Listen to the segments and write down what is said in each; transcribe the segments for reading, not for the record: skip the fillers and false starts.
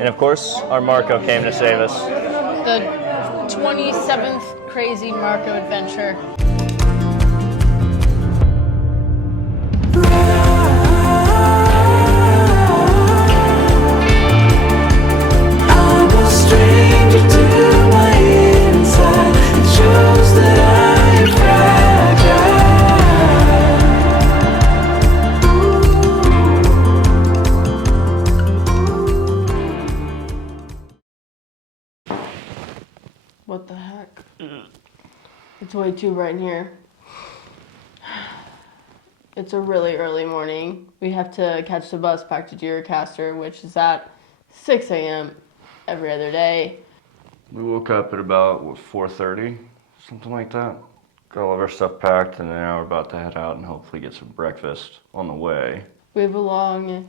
And of course, our Marko came to save us. The 27th crazy Marko adventure. What the heck? It's way too bright in here. It's a really early morning. We have to catch the bus back to Gjirokastër, which is at 6 a.m. every other day. We woke up at about, 4:30? Something like that. Got all of our stuff packed, and now we're about to head out and hopefully get some breakfast on the way. We have a long,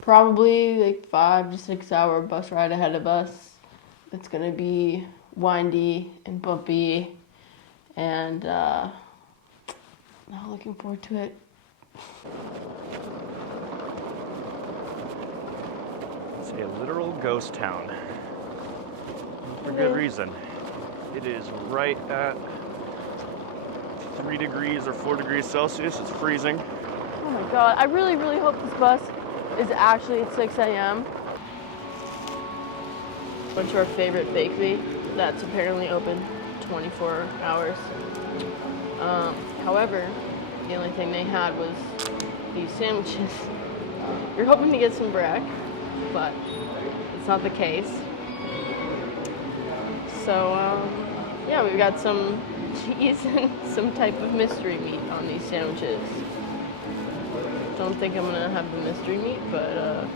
probably like 5 to 6 hour bus ride ahead of us. It's gonna be windy and bumpy, and not looking forward to it. It's a literal ghost town. For good reason. It is right at 3 degrees or 4 degrees Celsius. It's freezing. Oh my god, I really, really hope this bus is actually at 6 a.m. Went to our favorite bakery that's apparently open 24 hours. However, the only thing they had was these sandwiches. You're hoping to get some BYREK, but it's not the case. So, yeah, we've got some cheese and some type of mystery meat on these sandwiches. Don't think I'm gonna have the mystery meat, but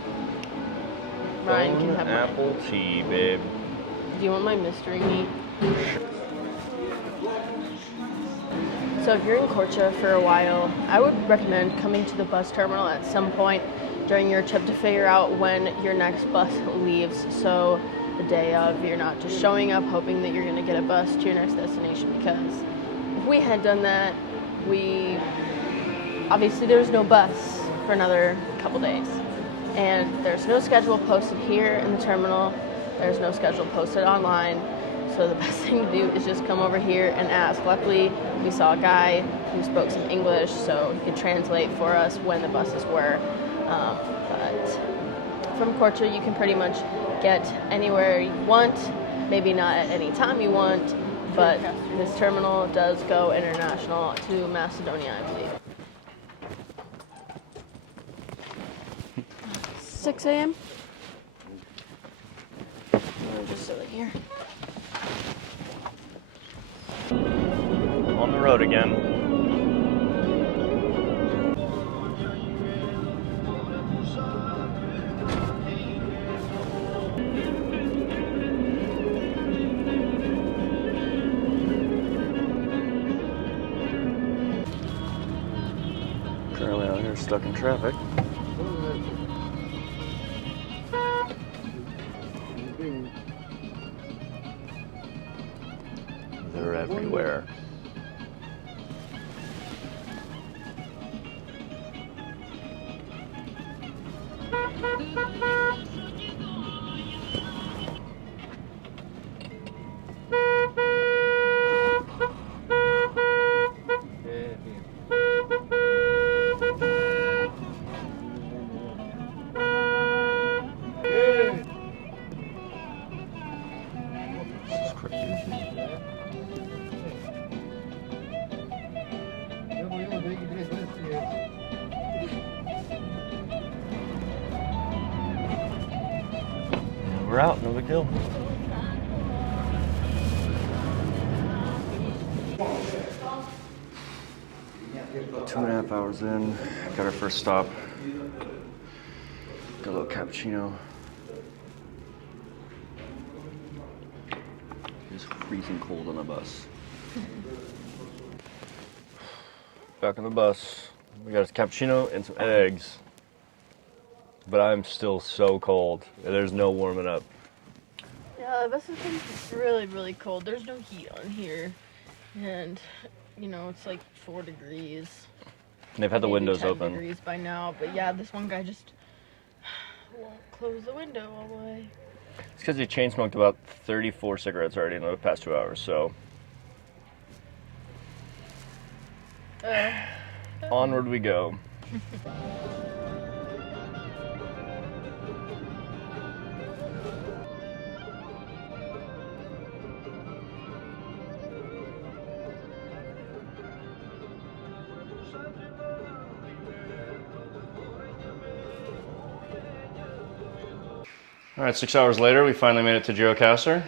Ryan can have apple tea, babe. Do you want my mystery meat? So if you're in Korçë for a while, I would recommend coming to the bus terminal at some point during your trip to figure out when your next bus leaves. So the day of, you're not just showing up hoping that you're gonna get a bus to your next destination, because if we had done that, obviously there's no bus for another couple days. And there's no schedule posted here in the terminal. There's no schedule posted online. So the best thing to do is just come over here and ask. Luckily, we saw a guy who spoke some English, so he could translate for us when the buses were. But from Korçë, you can pretty much get anywhere you want, maybe not at any time you want, but this terminal does go international to Macedonia, I believe. 6 a.m. Just over here. On the road again. Currently out here stuck in traffic. They're everywhere. This is crazy. We're out, no big deal. Two and a half hours in, got our first stop. Got a little cappuccino. It's freezing cold on the bus. Back on the bus, we got a cappuccino and some eggs. But I'm still so cold. There's no warming up. Yeah, this has been really, really cold. There's no heat on here. And, you know, it's like 4 degrees. They've had the windows 10 open. degrees by now. But yeah, this one guy just won't close the window all the way. It's because you chain smoked about 34 cigarettes already in the past 2 hours, so. Onward we go. All right, 6 hours later, we finally made it to Gjirokastër.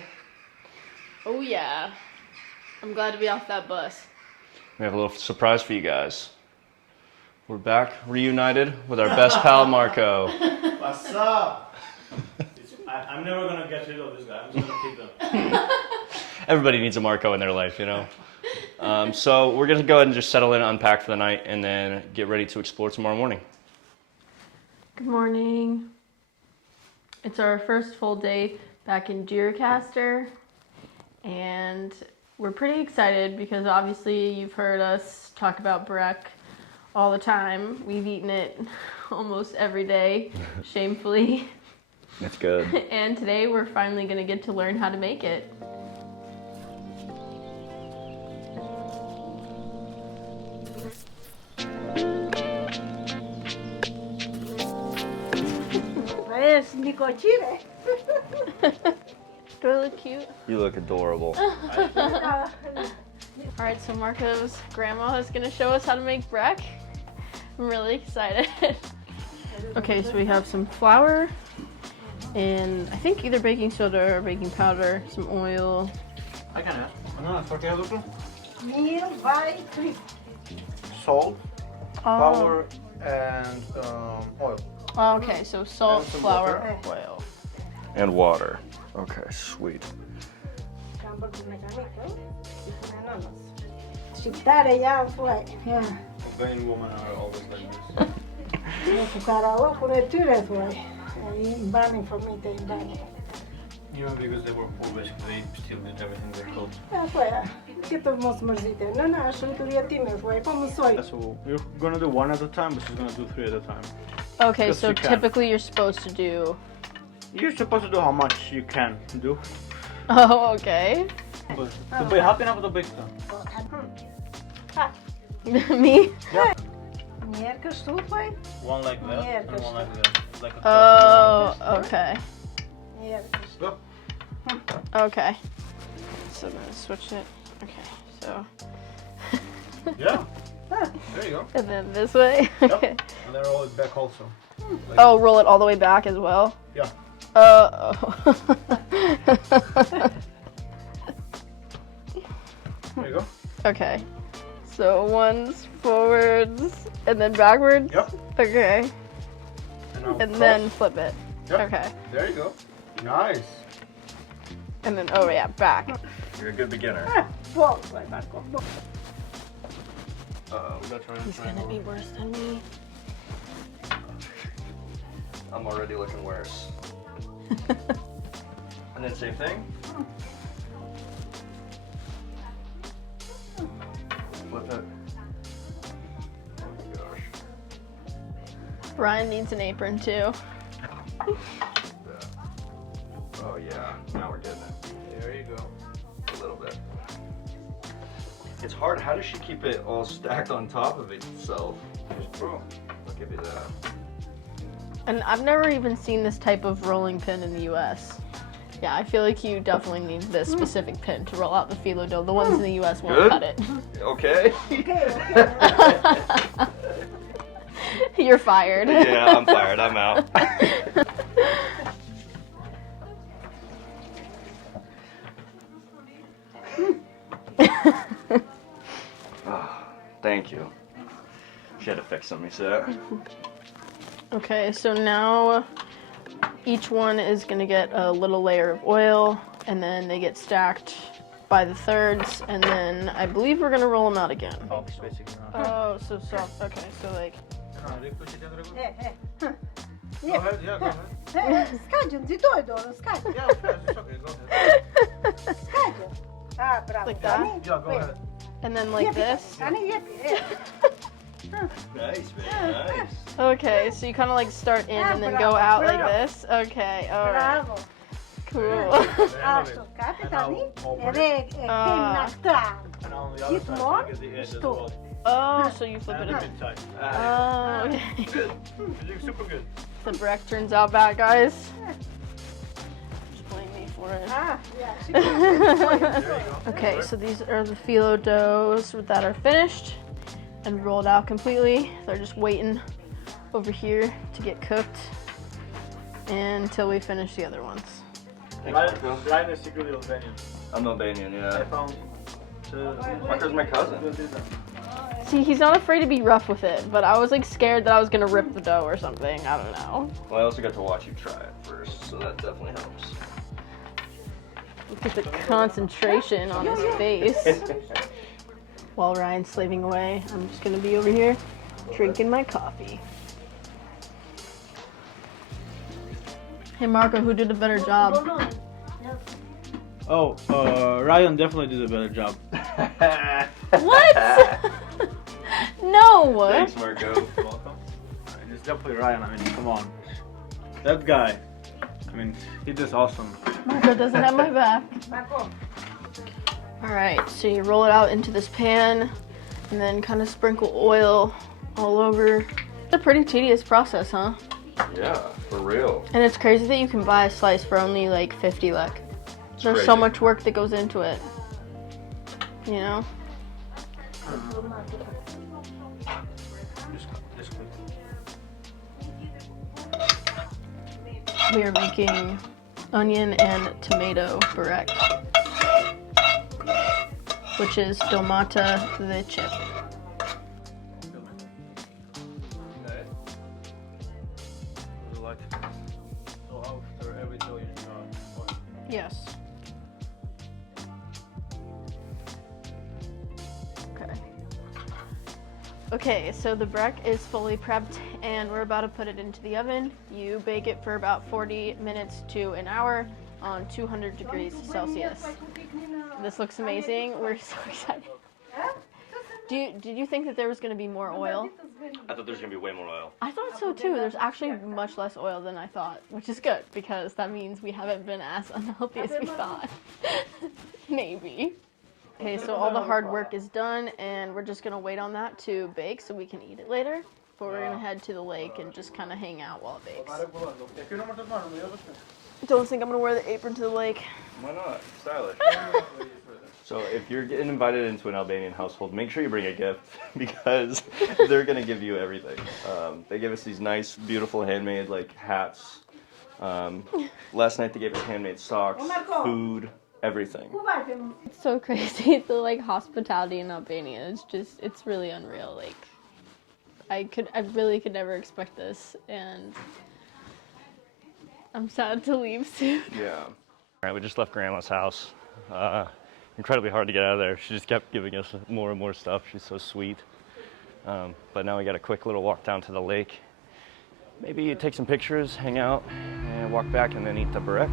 Oh yeah. I'm glad to be off that bus. We have a little surprise for you guys. We're back, reunited with our best pal, Marko. What's up? I'm never gonna get rid of this guy. I'm just gonna keep him. Everybody needs a Marko in their life, you know. So we're gonna go ahead and just settle in, unpack for the night, and then get ready to explore tomorrow morning. Good morning. It's our first full day back in Gjirokastër, and we're pretty excited because obviously you've heard us talk about BYREK all the time. We've eaten it almost every day, shamefully. That's good. And today we're finally going to get to learn how to make it. Do I look cute? You look adorable. Alright, so Marko's grandma is going to show us how to make BYREK. I'm really excited. Okay, so we have some flour and I think either baking soda or baking powder, some oil. I can add. No, for the other Meal by three. Salt, flour, and oil. Okay, so salt, And some flour, oil. And water. Okay, sweet. Shqiptare janë thuaj. Albanian women are always like this. Në fukaraua kur e tyre thuaj. I mbani fëmijët e mbani. You know, because they were poor, basically, they still did everything they could. Ja thuaj, këtë mos mërzite. Nëna është rritur jetime thuaj, po mësoj. So we're gonna do one at a time, but she's gonna do 3 at a time. Okay, Yes, so you can. typically you're supposed to do... You're supposed to do how much you can do. Oh, okay. But to be happy enough with the big stuff. Me? Njerë kështu thuaj. One like that Yeah, and one like that. Like a Oh, okay. Njerë kështu. Go. Okay. So I'm gonna switch it. Okay, so... Yeah. There you go. And then this way? Yep. Okay. And then roll it back also. Like Oh, roll it all the way back as well? Yeah. There you go. Okay. So one's forwards and then backwards? Yep. Okay. now And cross. then flip it. Yep. Okay. There you go. Nice. And then, oh yeah, back. You're a good beginner. Po, thuaj, Marko. Uh-oh. He's gonna be worse than me. I'm already looking worse. And then same thing. Flip it. Oh my gosh. Ryan needs an apron too. Yeah. Oh yeah, now we're getting it. There you go. A little bit. It's hard. How does she keep it all stacked on top of itself? Bro, I'll give you that. And I've never even seen this type of rolling pin in the US. Yeah, I feel like you definitely need this specific pin to roll out the phyllo dough. The ones in the US won't Good. cut it. Okay. You're fired. Yeah, I'm fired. I'm out. Thank you. She had to fix something, you see that? Okay, so now each one is gonna get a little layer of oil, and then they get stacked by the thirds, and then I believe we're gonna roll them out again. Box basically. Oh, so soft. Okay, so like. Go ahead, yeah, go ahead. Skagjë, nxitoj dorën, skagjë. Yeah, okay, it's okay, go ahead. Skagjë. Ah, bravo. Like that? Yeah, go ahead. And then like this. Tani jepi. Nice, man. Nice. Okay, so you kind of like start in and then go out like this. Okay, all right. Bravo. Cool. Adesso capitali ed è pennattare. And on the Keep other more, side, you get the edge as stop. well. Oh, so you flip And it the in. inside. Oh, okay. Good. You're doing super good. The BYREK turns out bad, guys. Just blame me for it. Ah, yeah. There you go. Okay, so these are the phyllo doughs that are finished and rolled out completely. They're just waiting over here to get cooked until we finish the other ones. Ryan is secretly Albanian. I'm Albanian, I yeah. found. Marko's my cousin. See, he's not afraid to be rough with it, but I was like scared that I was gonna rip the dough or something. I don't know. Well, I also got to watch you try it first, so that definitely helps. Look at the concentration on his face. While Ryan's slaving away, I'm just gonna be over here drinking my coffee. Hey Marko, who did a better job? Oh, Ryan definitely did a better job. What? No! Thanks, Marko. Welcome. It's definitely Ryan. I mean, come on. That guy. I mean, he does awesome. Marko doesn't have my back. Marco. Alright, so you roll it out into this pan and then kind of sprinkle oil all over. It's a pretty tedious process, huh? Yeah, for real. And it's crazy that you can buy a slice for only like 50 lek. There's so crazy. much work that goes into it. You know? Just quick. We are making onion and tomato BYREK, which is domata the chip. So after every dough you oil. Yes. Okay. Okay, so the BYREK is fully prepped and we're about to put it into the oven. You bake it for about 40 minutes to an hour on 200 degrees Celsius. This looks amazing. We're so excited. Did you think that there was going to be more oil? I thought there was going to be way more oil. I thought so too. There's actually much less oil than I thought, which is good because that means we haven't been as unhealthy as we thought. Maybe. Okay, so all the hard work is done and we're just going to wait on that to bake so we can eat it later. But we're going to head to the lake and just kind of hang out while it bakes. Don't think I'm going to wear the apron to the lake. Why not? Stylish. So if you're getting invited into an Albanian household, make sure you bring a gift because they're gonna give you everything. They gave us these nice, beautiful handmade like hats. Last night they gave us handmade socks, food, everything. It's so crazy. The like hospitality in Albania is just, it's really unreal. Like I really could never expect this and I'm sad to leave soon. Yeah. All right, we just left Grandma's house. Incredibly hard to get out of there. She just kept giving us more and more stuff. She's so sweet. But now we got a quick little walk down to the lake. Maybe take some pictures, hang out, and walk back and then eat the BYREK.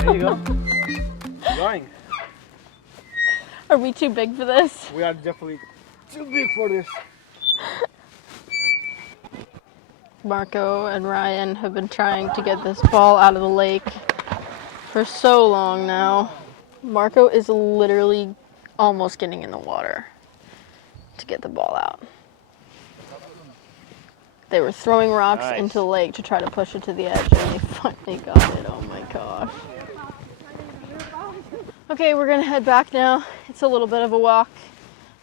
There you go. Going. Are we too big for this? We are definitely too big for this. Marko and Ryan have been trying to get this ball out of the lake for so long now. Marko is literally almost getting in the water to get the ball out. They were throwing rocks Nice. into the lake to try to push it to the edge and they finally got it. Oh my gosh. Okay, we're gonna head back now. It's a little bit of a walk,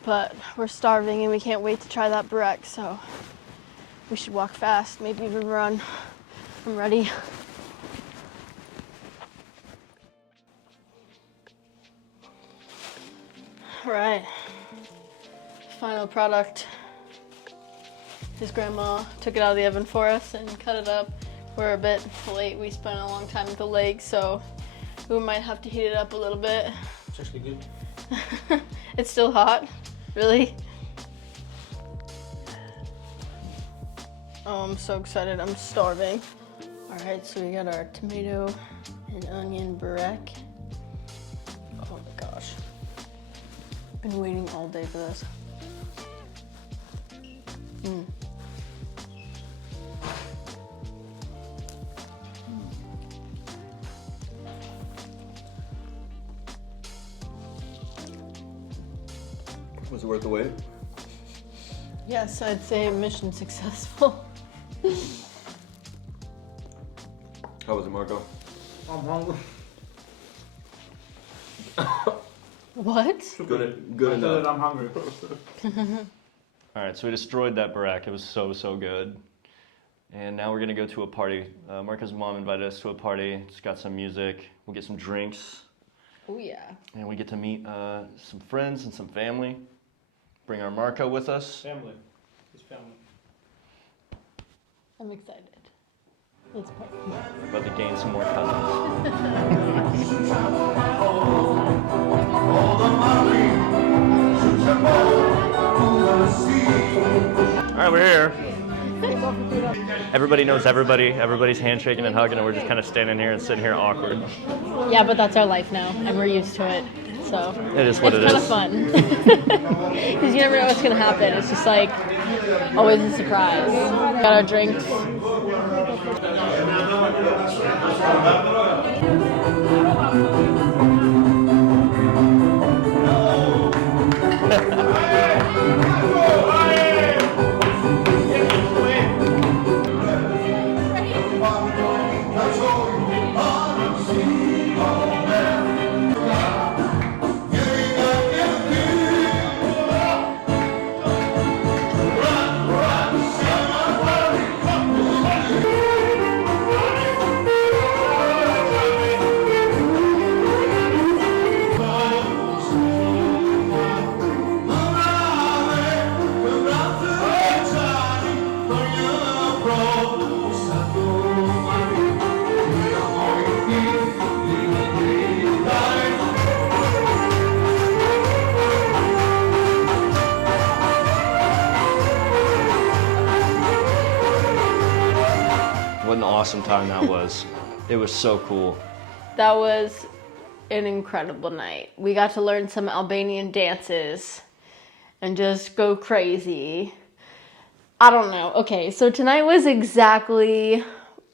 but we're starving and we can't wait to try that BYREK, so we should walk fast, maybe even run. I'm ready. All right, final product. His grandma took it out of the oven for us and cut it up We're a bit late. We spent a long time at the lake, so we might have to heat it up a little bit. It's actually good. It's still hot? Really? Oh, I'm so excited. I'm starving. All right, so we got our tomato and onion BYREK. Oh my gosh. Been waiting all day for this. Was it worth the wait? Yes, I'd say mission successful. How was it, Marko? I'm hungry. What? Good enough. I'm hungry. All right, so we destroyed that BYREK. It was so good. And now we're gonna go to a party. Marko's mom invited us to a party. It's got some music. We'll get some drinks. Oh yeah. And we get to meet some friends and some family. Bring our Marko with us. Family. His family. I'm excited. Let's party. We're about to gain some more cousins. All right, we're here. Everybody knows everybody. Everybody's handshaking and hugging, and we're just kind of standing here and sitting here awkward. Yeah, but that's our life now, and we're used to it. So It is what it is. It's kind of fun. Because you never know what's gonna happen. It's just like always a surprise. Got our drinks. What an awesome time that was. It was so cool. That was an incredible night. We got to learn some Albanian dances and just go crazy. I don't know. Okay, so tonight was exactly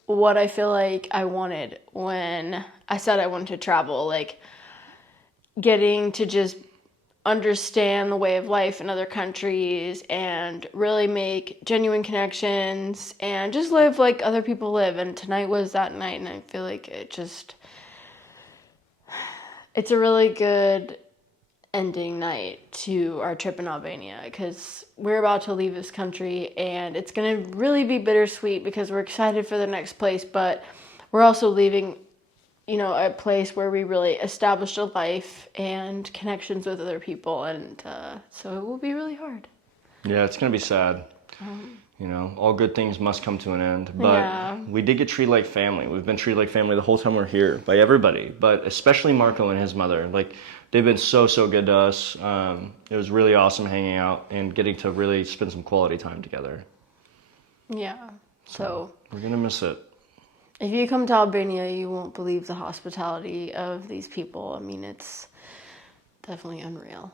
what I feel like I wanted when I said I wanted to travel. Like, getting to just understand the way of life in other countries and really make genuine connections and just live like other people live. And tonight was that night, and I feel like it's a really good ending night to our trip in Albania, because we're about to leave this country and it's going to really be bittersweet because we're excited for the next place, but we're also leaving, you know, a place where we really established a life and connections with other people, and so it will be really hard. Yeah, it's gonna be sad. You know, all good things must come to an end. But we did get treated like family. We've been treated like family the whole time we're here by everybody, but especially Marko and his mother. Like, they've been so good to us. It was really awesome hanging out and getting to really spend some quality time together. Yeah. So we're gonna miss it. if you come to Albania, you won't believe the hospitality of these people. I mean, it's definitely unreal.